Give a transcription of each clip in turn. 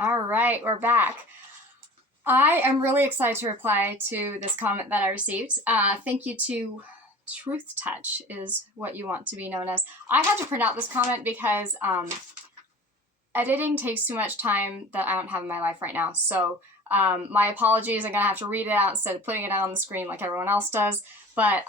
All right, we're back. I am really excited to reply to this comment that I received. Thank you to Truth Touch is what you want to be known as. I had to print out this comment because editing takes too much time that I don't have in my life right now. So my apologies. I'm going to have to read it out instead of putting it out on the screen like everyone else does. But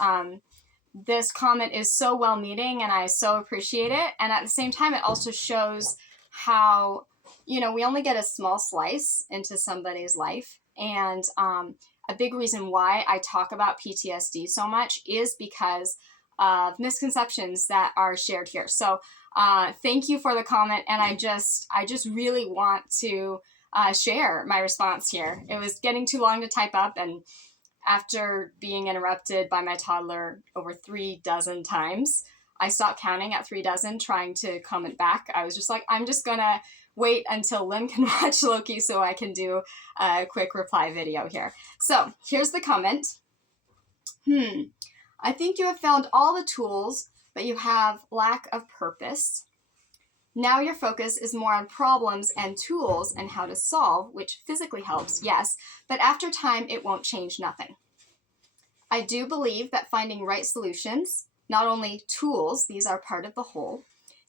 this comment is so well-meaning and I so appreciate it. And at the same time, it also shows how, we only get a small slice into somebody's life. And a big reason why I talk about PTSD so much is because of misconceptions that are shared here. So thank you for the comment. And I just really want to share my response here. It was getting too long to type up, and after being interrupted by my toddler over 36 times, I stopped counting at 36, trying to comment back. I was just like, I'm just gonna wait until Lim can watch Loki so I can do a quick reply video here. So here's the comment. I think you have found all the tools, but you have lack of purpose. Now your focus is more on problems and tools and how to solve, which physically helps, yes, but after time, it won't change nothing. I do believe that finding right solutions, not only tools, these are part of the whole,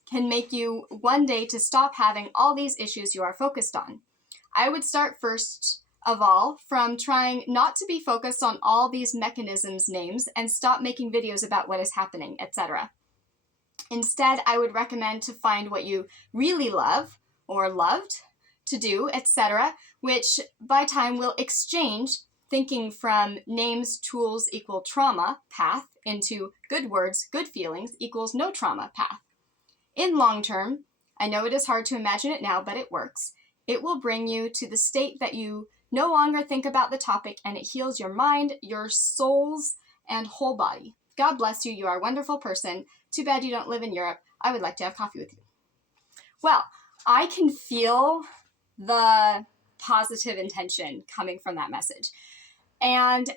can make you one day to stop having all these issues you are focused on. I would start first of all from trying not to be focused on all these mechanisms names and stop making videos about what is happening, etc. Instead, I would recommend to find what you really love or loved to do, etc., which by time will exchange thinking from names, tools equal trauma path into good words, good feelings equals no trauma path. In long term, I know it is hard to imagine it now, but it works. It will bring you to the state that you no longer think about the topic, and it heals your mind, your souls, and whole body. God bless you. You are a wonderful person. Too bad you don't live in Europe. I would like to have coffee with you. Well, I can feel the positive intention coming from that message. And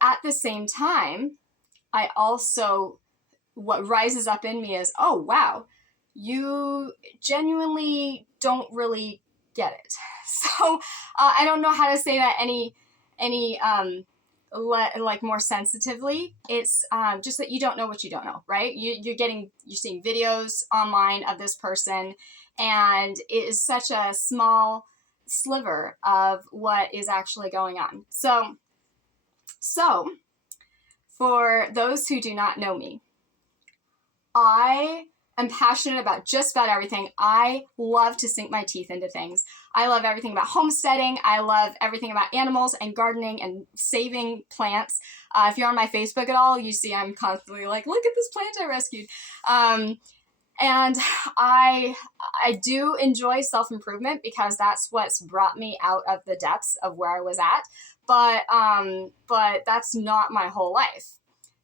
at the same time, what rises up in me is, oh, wow, you genuinely don't really get it. So I don't know how to say that any more sensitively. It's just that you don't know what you don't know, right? You're seeing videos online of this person, and it is such a small sliver of what is actually going on. So for those who do not know me, I am passionate about just about everything. I love to sink my teeth into things. I love everything about homesteading. I love everything about animals and gardening and saving plants. If you're on my Facebook at all, you see I'm constantly like, look at this plant I rescued. And I do enjoy self-improvement because that's what's brought me out of the depths of where I was at. But that's not my whole life.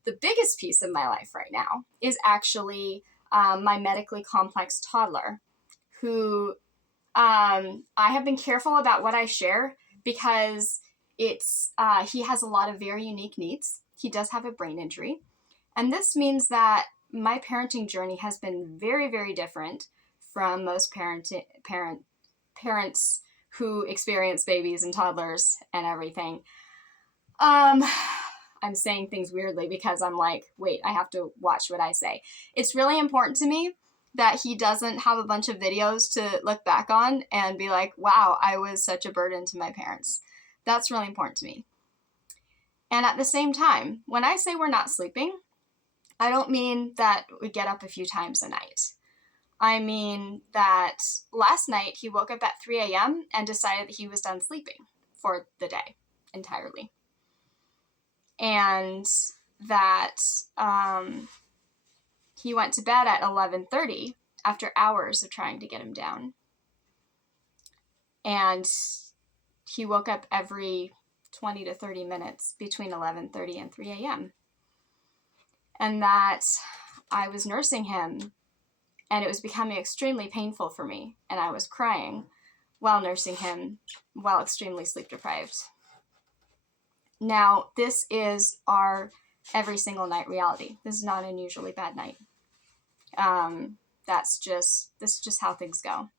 The biggest piece of my life right now is actually my medically complex toddler, who I have been careful about what I share because he has a lot of very unique needs. He does have a brain injury. And this means that my parenting journey has been very, very different from most parents who experience babies and toddlers and everything. I'm saying things weirdly because I'm like, wait, I have to watch what I say. It's really important to me that he doesn't have a bunch of videos to look back on and be like, wow, I was such a burden to my parents. That's really important to me. And at the same time, when I say we're not sleeping, I don't mean that we get up a few times a night. I mean that last night he woke up at 3 a.m. and decided that he was done sleeping for the day entirely. And that he went to bed at 11:30 after hours of trying to get him down. And he woke up every 20 to 30 minutes between 11:30 and 3 a.m. And that I was nursing him, and it was becoming extremely painful for me, and I was crying while nursing him while extremely sleep deprived. Now, this is our every single night reality. This is not an unusually bad night. This is just how things go.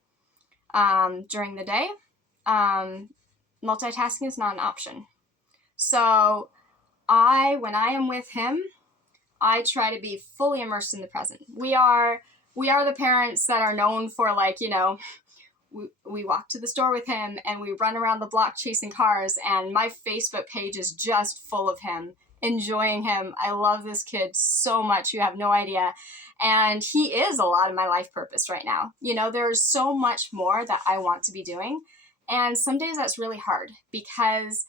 During the day, multitasking is not an option. So when I am with him, I try to be fully immersed in the present. We are the parents that are known for, like, you know, we walk to the store with him and we run around the block chasing cars, and my Facebook page is just full of him, enjoying him. I love this kid so much, you have no idea. And he is a lot of my life purpose right now. You know, there's so much more that I want to be doing. And some days that's really hard because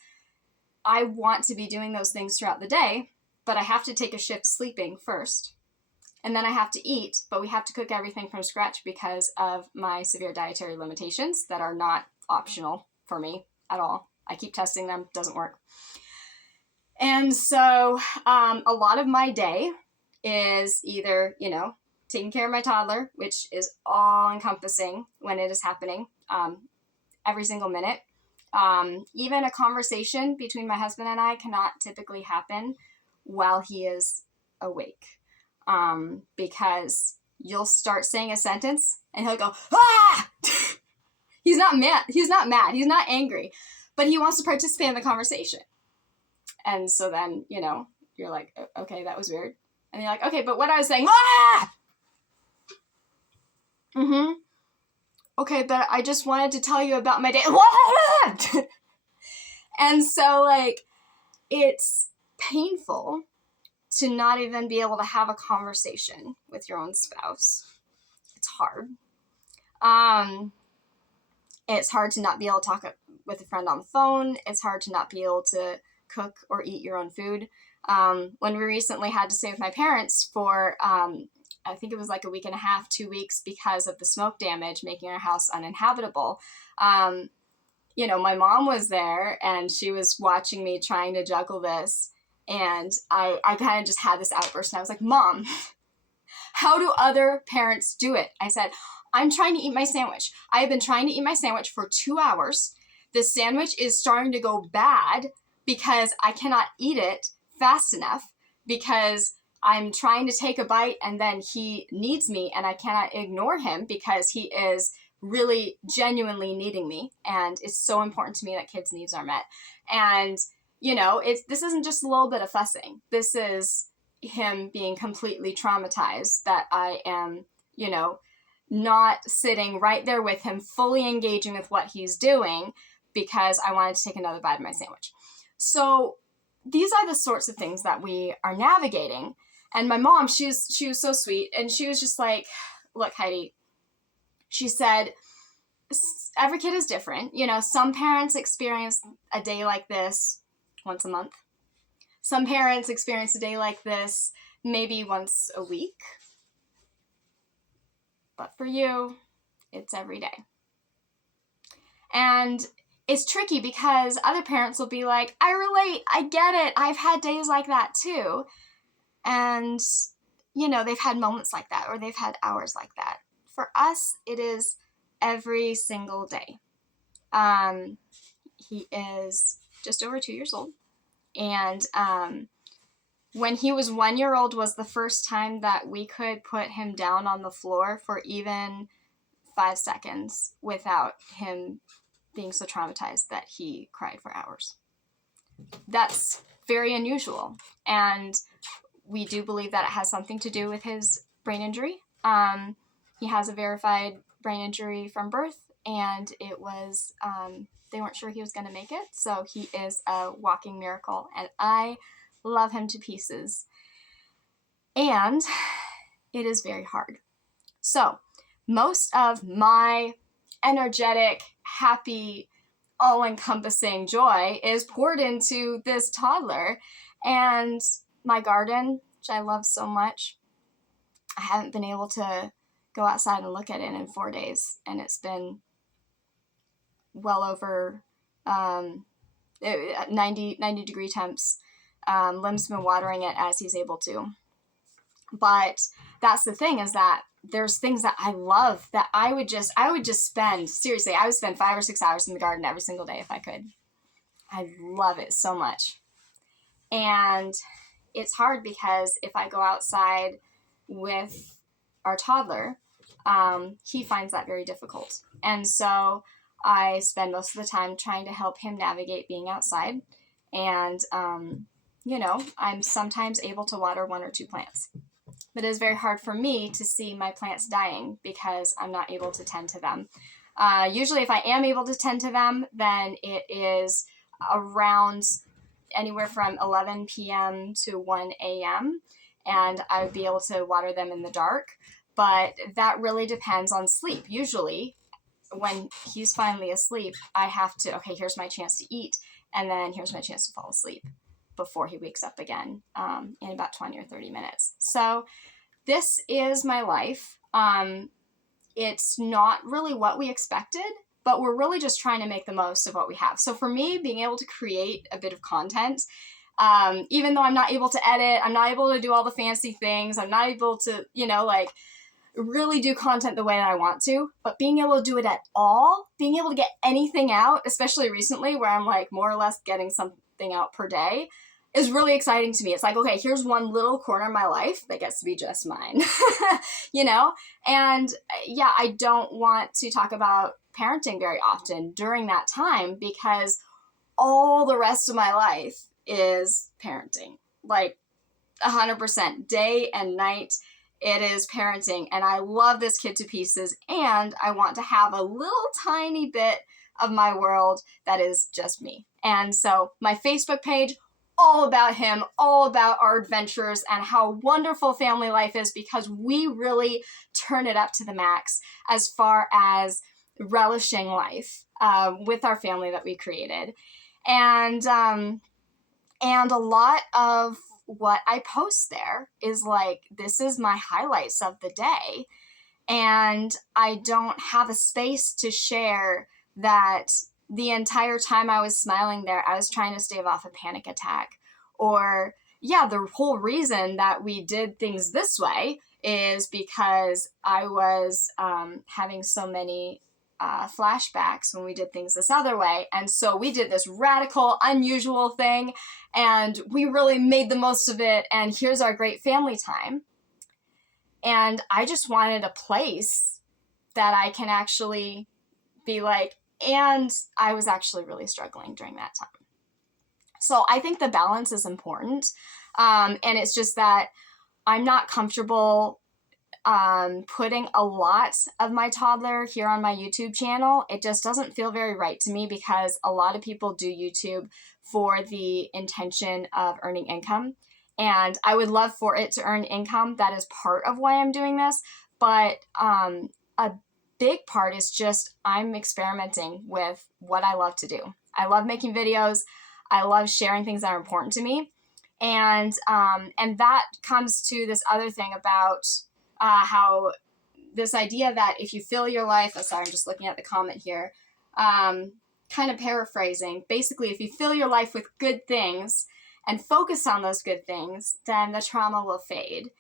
I want to be doing those things throughout the day, but I have to take a shift sleeping first. And then I have to eat, but we have to cook everything from scratch because of my severe dietary limitations that are not optional for me at all. I keep testing them, doesn't work. And so a lot of my day is either, you know, taking care of my toddler, which is all encompassing when it is happening, every single minute. Even a conversation between my husband and I cannot typically happen while he is awake. Because you'll start saying a sentence and he'll go, ah! He's not mad. He's not angry, but he wants to participate in the conversation. And so then, you know, you're like, okay, that was weird. And you're like, okay, but what I was saying, ah! Mm-hmm. Okay, but I just wanted to tell you about my day. What? And so, like, it's painful to not even be able to have a conversation with your own spouse. It's hard. It's hard to not be able to talk with a friend on the phone. It's hard to not be able to cook or eat your own food. When we recently had to stay with my parents for, I think it was like a week and a half, 2 weeks, because of the smoke damage making our house uninhabitable. You know, my mom was there and she was watching me trying to juggle this. And I kind of just had this outburst and I was like, Mom, how do other parents do it? I said, I'm trying to eat my sandwich. I have been trying to eat my sandwich for 2 hours. The sandwich is starting to go bad because I cannot eat it fast enough because I'm trying to take a bite and then he needs me and I cannot ignore him because he is really genuinely needing me. And it's so important to me that kids' needs are met. And, you know, this isn't just a little bit of fussing. This is him being completely traumatized that I am, you know, not sitting right there with him, fully engaging with what he's doing because I wanted to take another bite of my sandwich. So these are the sorts of things that we are navigating. And my mom, she was so sweet. And she was just like, look, Heidi, she said, every kid is different. You know, some parents experience a day like this once a month. Some parents experience a day like this maybe once a week. But for you, it's every day. And it's tricky because other parents will be like, I relate, I get it, I've had days like that too. And, you know, they've had moments like that or they've had hours like that. For us, it is every single day. He is just over 2 years old. And when he was 1 year old was the first time that we could put him down on the floor for even 5 seconds without him being so traumatized that he cried for hours. That's very unusual. And we do believe that it has something to do with his brain injury. He has a verified brain injury from birth, and it was, they weren't sure he was going to make it. So he is a walking miracle, and I love him to pieces. And it is very hard. So most of my energetic, happy, all-encompassing joy is poured into this toddler. And my garden, which I love so much, I haven't been able to go outside and look at it in 4 days. And it's been well over 90 degree temps. Lim's been watering it as he's able to. But that's the thing, is that there's things that I love that I would just spend, seriously, I would spend 5 or 6 hours in the garden every single day if I could. I love it so much. And it's hard because if I go outside with our toddler, he finds that very difficult. And so I spend most of the time trying to help him navigate being outside. And, I'm sometimes able to water 1 or 2 plants. But it is very hard for me to see my plants dying because I'm not able to tend to them. Usually, if I am able to tend to them, then it is around anywhere from 11 p.m. to 1 a.m., and I would be able to water them in the dark. But that really depends on sleep. Usually, when he's finally asleep, I have to, okay, here's my chance to eat, and then here's my chance to fall asleep before he wakes up again in about 20 or 30 minutes. So this is my life. It's not really what we expected, but we're really just trying to make the most of what we have. So for me, being able to create a bit of content, even though I'm not able to edit, I'm not able to do all the fancy things, I'm not able to, really do content the way that I want to, but being able to do it at all, being able to get anything out, especially recently where I'm like more or less getting something out per day, is really exciting to me. It's like, okay, here's one little corner of my life that gets to be just mine, And yeah, I don't want to talk about parenting very often during that time because all the rest of my life is parenting. Like 100%, day and night, it is parenting. And I love this kid to pieces. And I want to have a little tiny bit of my world that is just me. And so my Facebook page, all about him, all about our adventures and how wonderful family life is because we really turn it up to the max as far as relishing life with our family that we created. And a lot of what I post there is like, this is my highlights of the day. And I don't have a space to share that the entire time I was smiling there, I was trying to stave off a panic attack. Or, yeah, the whole reason that we did things this way is because I was having so many flashbacks when we did things this other way. And so we did this radical, unusual thing, and we really made the most of it. And here's our great family time. And I just wanted a place that I can actually be like, and I was actually really struggling during that time. So I think the balance is important. And it's just that I'm not comfortable putting a lot of my toddler here on my YouTube channel. It just doesn't feel very right to me because a lot of people do YouTube for the intention of earning income. And I would love for it to earn income. That is part of why I'm doing this. But a big part is just I'm experimenting with what I love to do. I love making videos. I love sharing things that are important to me. And that comes to this other thing about how this idea that if you fill your life, I'm just looking at the comment here, kind of paraphrasing, basically, if you fill your life with good things and focus on those good things, then the trauma will fade.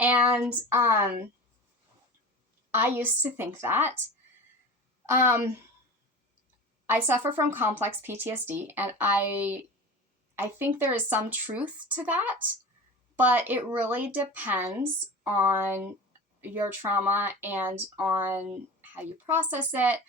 And I used to think that. I suffer from complex PTSD, and I think there is some truth to that, but it really depends on your trauma and on how you process it.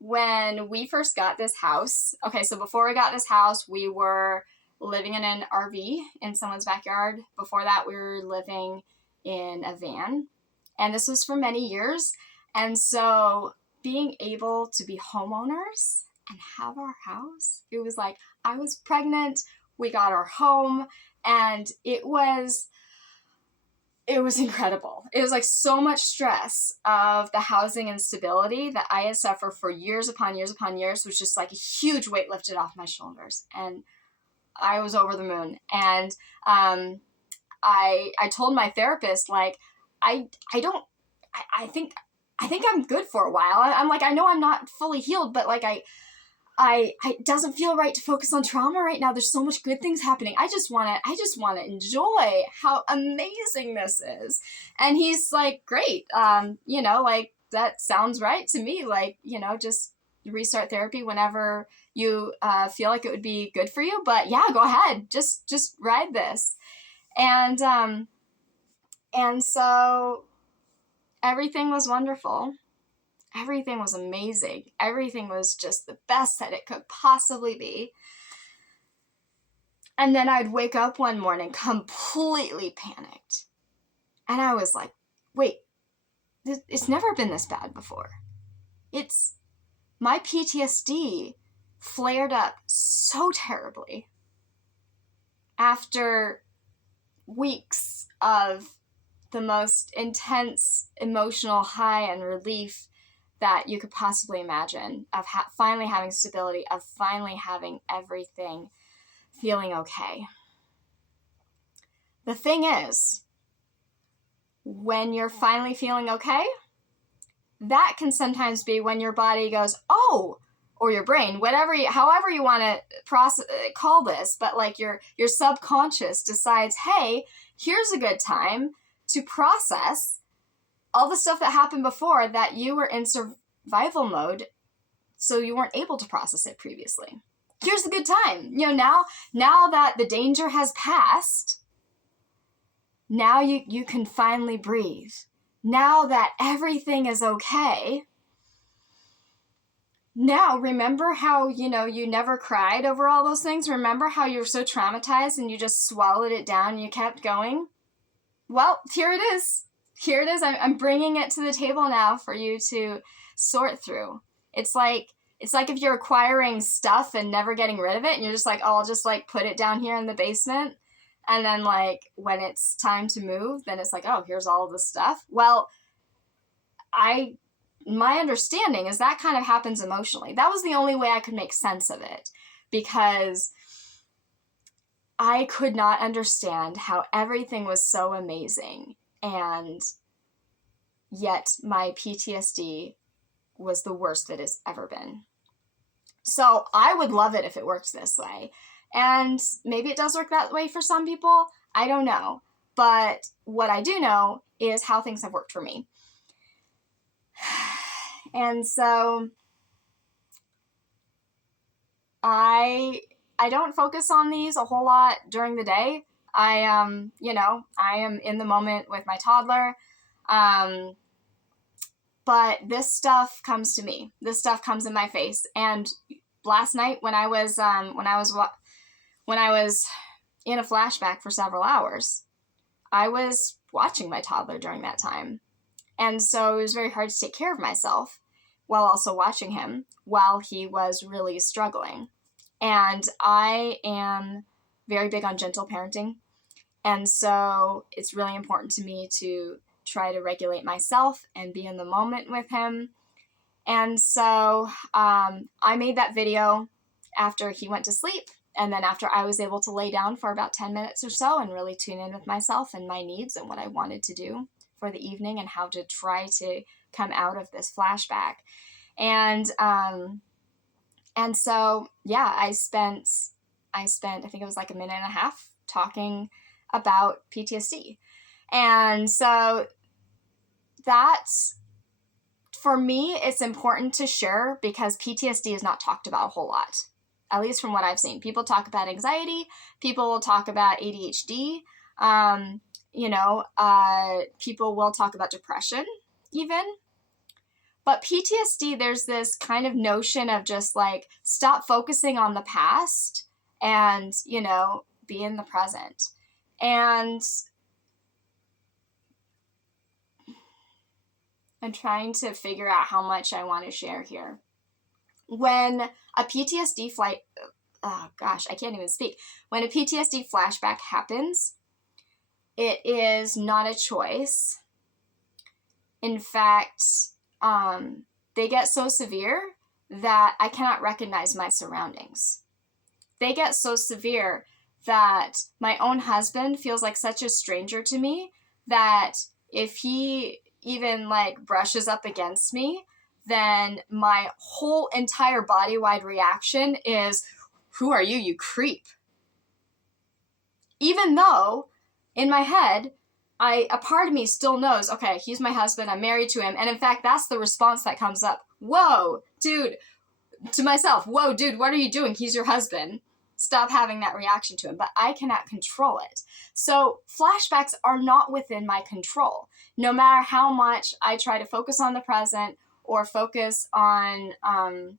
When we first got this house, okay, so before we got this house, we were living in an RV in someone's backyard. Before that, we were living in a van, and this was for many years. And so being able to be homeowners and have our house, it was like I was pregnant, we got our home, and it was incredible. It was like so much stress of the housing instability that I had suffered for years upon years upon years was just like a huge weight lifted off my shoulders. And I was over the moon. And I told my therapist, like, I think I'm good for a while. I'm like, I know I'm not fully healed, but like it doesn't feel right to focus on trauma right now. There's so much good things happening. I just want to enjoy how amazing this is. And he's like, great. Like that sounds right to me. Like, just restart therapy whenever you feel like it would be good for you. But yeah, go ahead. Just ride this. And so everything was wonderful Everything was amazing. Everything was just the best that it could possibly be. And then I'd wake up one morning completely panicked. And I was like, wait, it's never been this bad before. My PTSD flared up so terribly after weeks of the most intense emotional high and relief that you could possibly imagine, of finally having stability, of finally having everything feeling okay. The thing is, when you're finally feeling okay, that can sometimes be when your body goes, oh, or your brain, however you want to call this, but like your subconscious decides, hey, here's a good time to process all the stuff that happened before that you were in survival mode, so you weren't able to process it previously. Here's a good time. Now that the danger has passed, now you can finally breathe. Now that everything is okay, now remember how, you never cried over all those things? Remember how you were so traumatized and you just swallowed it down and you kept going? Well, here it is. Here it is. I'm bringing it to the table now for you to sort through. It's like if you're acquiring stuff and never getting rid of it, and you're just like, oh, I'll just like put it down here in the basement. And then like when it's time to move, then it's like, oh, here's all of the stuff. Well, my understanding is that kind of happens emotionally. That was the only way I could make sense of it, because I could not understand how everything was so amazing, and yet my PTSD was the worst it has ever been. So I would love it if it worked this way. And maybe it does work that way for some people. I don't know. But what I do know is how things have worked for me. And so I don't focus on these a whole lot during the day. I am in the moment with my toddler. But this stuff comes to me. This stuff comes in my face. And last night when I was in a flashback for several hours, I was watching my toddler during that time. And so it was very hard to take care of myself while also watching him while he was really struggling. And I am very big on gentle parenting. And so it's really important to me to try to regulate myself and be in the moment with him. And so I made that video after he went to sleep. And then after I was able to lay down for about 10 minutes or so and really tune in with myself and my needs and what I wanted to do for the evening and how to try to come out of this flashback. And so, yeah, I spent, I think it was like a minute and a half talking about PTSD. And so that's, for me, it's important to share because PTSD is not talked about a whole lot, at least from what I've seen. People talk about anxiety. People will talk about ADHD. People will talk about depression even. But PTSD, there's this kind of notion of just like, stop focusing on the past and, be in the present. And I'm trying to figure out how much I want to share here. When a PTSD When a PTSD flashback happens, it is not a choice. In fact, they get so severe that I cannot recognize my surroundings. They get so severe that my own husband feels like such a stranger to me that if he even like brushes up against me, then my whole entire body-wide reaction is, who are you, you creep? Even though in my head, a part of me still knows, okay, he's my husband, I'm married to him. And in fact, that's the response that comes up. Whoa, dude, to myself, whoa, dude, what are you doing? He's your husband. Stop having that reaction to him. But I cannot control it. So flashbacks are not within my control. No matter how much I try to focus on the present or focus on, I'm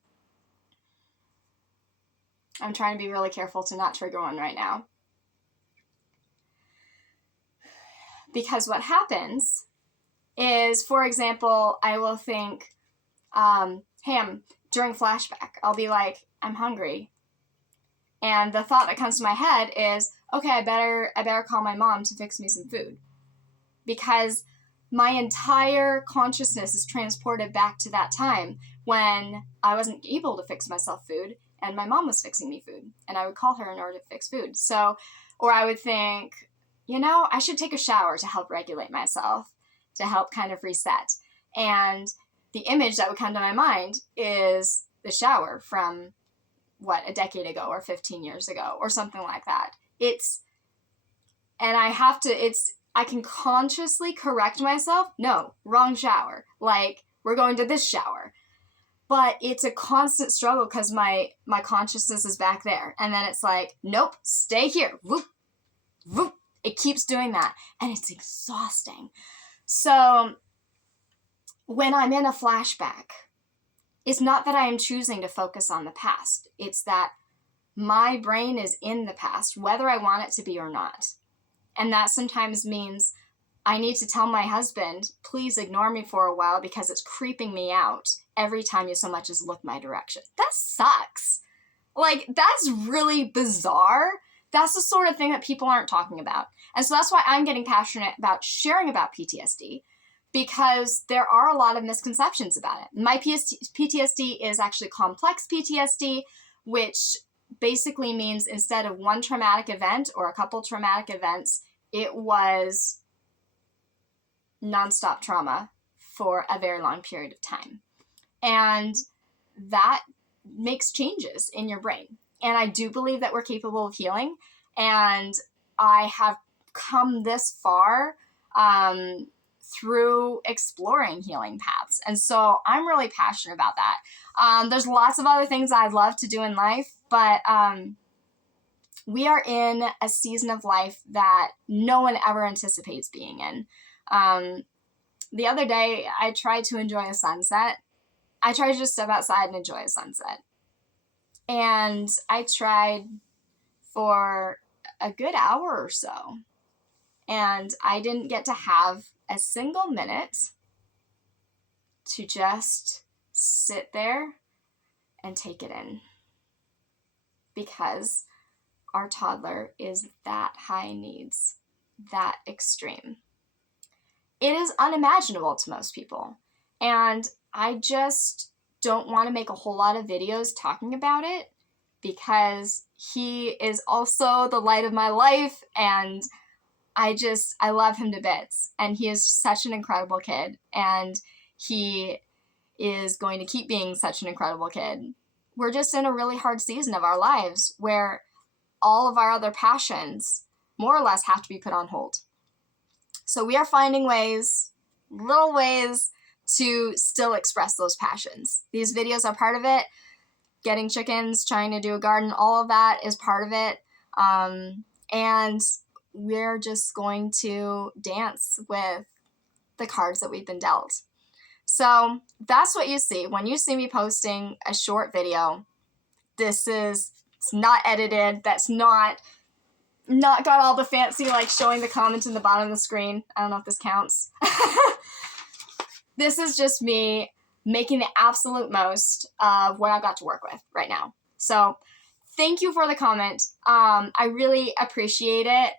trying to be really careful to not trigger one right now. Because what happens is, for example, I will think, during flashback, I'll be like, I'm hungry. And the thought that comes to my head is, okay, I better call my mom to fix me some food. Because my entire consciousness is transported back to that time when I wasn't able to fix myself food and my mom was fixing me food, and I would call her in order to fix food. So, or I would think, I should take a shower to help regulate myself, to help kind of reset. And the image that would come to my mind is the shower from, a decade ago or 15 years ago or something like that. I can consciously correct myself. No, wrong shower. Like, we're going to this shower. But it's a constant struggle because my consciousness is back there. And then it's like, nope, stay here. Whoop, whoop. It keeps doing that. And it's exhausting. So when I'm in a flashback, it's not that I am choosing to focus on the past. It's that my brain is in the past, whether I want it to be or not. And that sometimes means I need to tell my husband, please ignore me for a while because it's creeping me out every time you so much as look my direction. That sucks. Like, that's really bizarre. That's the sort of thing that people aren't talking about. And so that's why I'm getting passionate about sharing about PTSD, because there are a lot of misconceptions about it. My PTSD is actually complex PTSD, which basically means instead of one traumatic event or a couple traumatic events, it was nonstop trauma for a very long period of time. And that makes changes in your brain. And I do believe that we're capable of healing. And I have come this far through exploring healing paths. And so I'm really passionate about that. There's lots of other things I'd love to do in life, but we are in a season of life that no one ever anticipates being in. The other day, I tried to enjoy a sunset. I tried to just step outside and enjoy a sunset. And I tried for a good hour or so. And I didn't get to have a single minute to just sit there and take it in. Because our toddler is that high needs, that extreme. It is unimaginable to most people. And I just don't want to make a whole lot of videos talking about it because he is also the light of my life, and I love him to bits, and he is such an incredible kid, and he is going to keep being such an incredible kid. We're just in a really hard season of our lives where all of our other passions more or less have to be put on hold. So we are finding ways, little ways, to still express those passions. These videos are part of it. Getting chickens, trying to do a garden, all of that is part of it. And we're just going to dance with the cards that we've been dealt. So that's what you see. When you see me posting a short video, it's not edited. That's not got all the fancy, like, showing the comments in the bottom of the screen. I don't know if this counts. This is just me making the absolute most of what I've got to work with right now. So thank you for the comment. I really appreciate it.